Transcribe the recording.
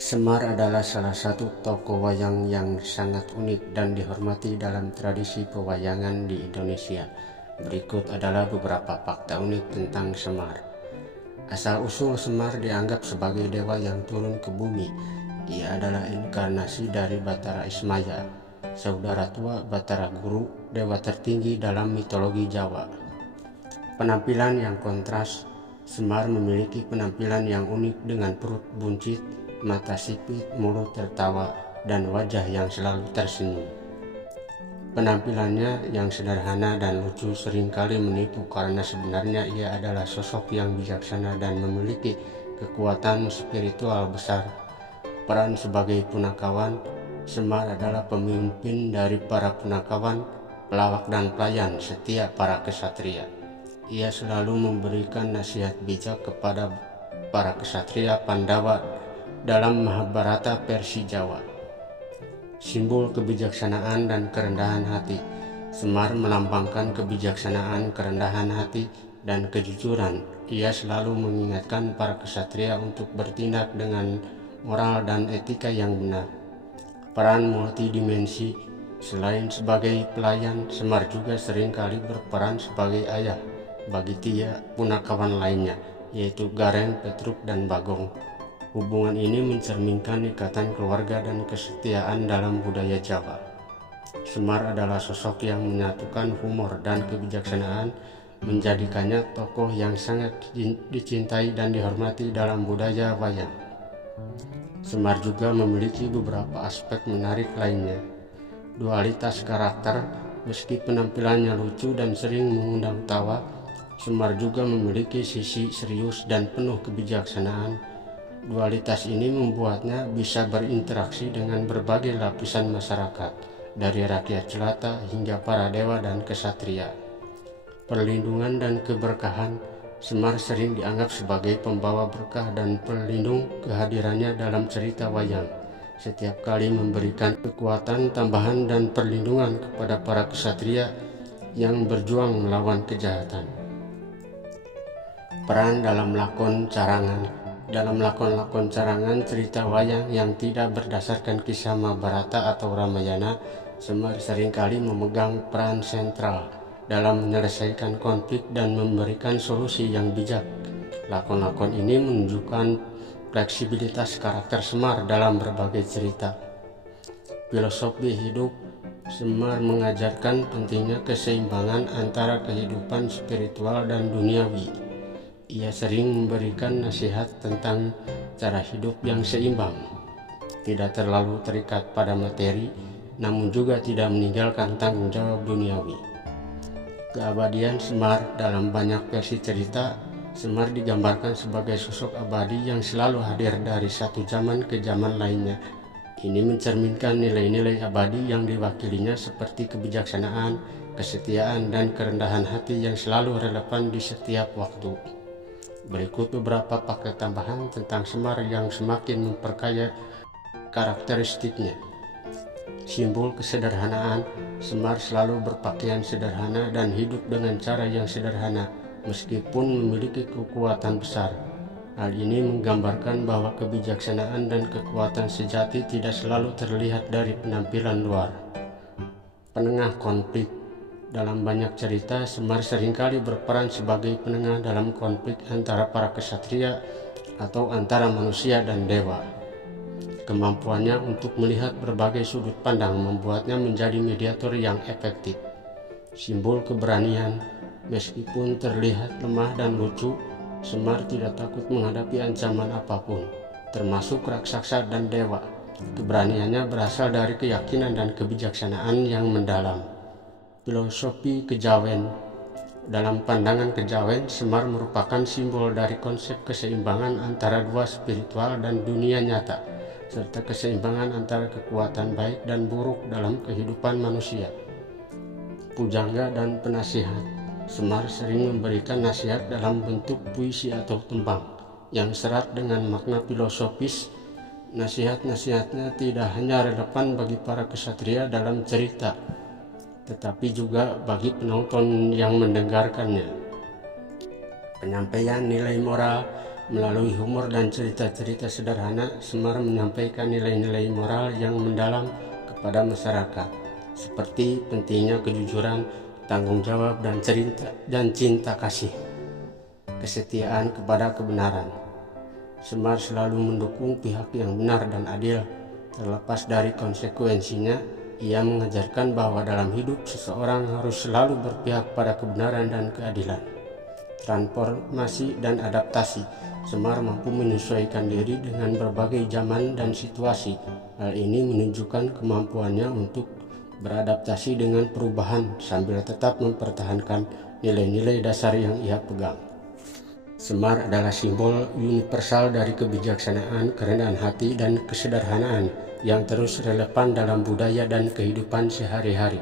Semar adalah salah satu tokoh wayang yang sangat unik dan dihormati dalam tradisi pewayangan di Indonesia. Berikut adalah beberapa fakta unik tentang Semar. Asal-usul Semar dianggap sebagai dewa yang turun ke bumi. Ia adalah inkarnasi dari Batara Ismaya, saudara tua Batara Guru, dewa tertinggi dalam mitologi Jawa. Penampilan yang kontras, Semar memiliki penampilan yang unik dengan perut buncit, mata sipit, mulut tertawa, dan wajah yang selalu tersenyum. Penampilannya yang sederhana dan lucu seringkali menipu karena sebenarnya ia adalah sosok yang bijaksana dan memiliki kekuatan spiritual besar. Peran sebagai punakawan, Semar adalah pemimpin dari para punakawan, pelawak dan pelayan setia para kesatria. Ia selalu memberikan nasihat bijak kepada para kesatria Pandawa dalam Mahabharata versi Jawa. Simbol kebijaksanaan dan kerendahan hati, Semar melambangkan kebijaksanaan, kerendahan hati, dan kejujuran. Ia selalu mengingatkan para kesatria untuk bertindak dengan moral dan etika yang benar. Peran multidimensi, selain sebagai pelayan, Semar juga seringkali berperan sebagai ayah bagi 3 punakawan lainnya, yaitu Gareng, Petruk, dan Bagong. Hubungan ini mencerminkan ikatan keluarga dan kesetiaan dalam budaya Jawa. Semar adalah sosok yang menyatukan humor dan kebijaksanaan, menjadikannya tokoh yang sangat dicintai dan dihormati dalam budaya wayang. Semar juga memiliki beberapa aspek menarik lainnya. Dualitas karakter, meski penampilannya lucu dan sering mengundang tawa, Semar juga memiliki sisi serius dan penuh kebijaksanaan. Dualitas ini membuatnya bisa berinteraksi dengan berbagai lapisan masyarakat, dari rakyat jelata hingga para dewa dan kesatria. Perlindungan dan keberkahan, Semar sering dianggap sebagai pembawa berkah dan pelindung. Kehadirannya dalam cerita wayang setiap kali memberikan kekuatan tambahan dan perlindungan kepada para kesatria yang berjuang melawan kejahatan. Peran dalam lakon carangan. Dalam lakon-lakon carangan cerita wayang yang tidak berdasarkan kisah Mahabharata atau Ramayana, Semar seringkali memegang peran sentral dalam menyelesaikan konflik dan memberikan solusi yang bijak. Lakon-lakon ini menunjukkan fleksibilitas karakter Semar dalam berbagai cerita. Filosofi hidup, Semar mengajarkan pentingnya keseimbangan antara kehidupan spiritual dan duniawi. Ia sering memberikan nasihat tentang cara hidup yang seimbang, tidak terlalu terikat pada materi, namun juga tidak meninggalkan tanggung jawab duniawi. Keabadian Semar. Dalam banyak versi cerita, Semar digambarkan sebagai sosok abadi yang selalu hadir dari satu zaman ke zaman lainnya. Ini mencerminkan nilai-nilai abadi yang diwakilinya seperti kebijaksanaan, kesetiaan, dan kerendahan hati yang selalu relevan di setiap waktu. Berikut beberapa fakta tambahan tentang Semar yang semakin memperkaya karakteristiknya. Simbol kesederhanaan, Semar selalu berpakaian sederhana dan hidup dengan cara yang sederhana, meskipun memiliki kekuatan besar. Hal ini menggambarkan bahwa kebijaksanaan dan kekuatan sejati tidak selalu terlihat dari penampilan luar. Penengah konflik. Dalam banyak cerita, Semar seringkali berperan sebagai penengah dalam konflik antara para kesatria atau antara manusia dan dewa. Kemampuannya untuk melihat berbagai sudut pandang membuatnya menjadi mediator yang efektif. Simbol keberanian, meskipun terlihat lemah dan lucu, Semar tidak takut menghadapi ancaman apapun, termasuk raksasa dan dewa. Keberaniannya berasal dari keyakinan dan kebijaksanaan yang mendalam. Filosofi kejawen. Dalam pandangan kejawen, Semar merupakan simbol dari konsep keseimbangan antara dua spiritual dan dunia nyata, serta keseimbangan antara kekuatan baik dan buruk dalam kehidupan manusia. Pujangga dan penasihat. Semar sering memberikan nasihat dalam bentuk puisi atau tembang yang serat dengan makna filosofis. Nasihat-nasihatnya tidak hanya relevan bagi para kesatria dalam cerita, tetapi juga bagi penonton yang mendengarkannya. Penyampaian nilai moral. Melalui humor dan cerita-cerita sederhana, Semar menyampaikan nilai-nilai moral yang mendalam kepada masyarakat, seperti pentingnya kejujuran, tanggung jawab, dan cinta kasih, kesetiaan kepada kebenaran. Semar selalu mendukung pihak yang benar dan adil, terlepas dari konsekuensinya. Ia mengajarkan bahwa dalam hidup seseorang harus selalu berpihak pada kebenaran dan keadilan. Transformasi dan adaptasi. Semar mampu menyesuaikan diri dengan berbagai zaman dan situasi. Hal ini menunjukkan kemampuannya untuk beradaptasi dengan perubahan sambil tetap mempertahankan nilai-nilai dasar yang ia pegang. Semar adalah simbol universal dari kebijaksanaan, kerendahan hati, dan kesederhanaan yang terus relevan dalam budaya dan kehidupan sehari-hari.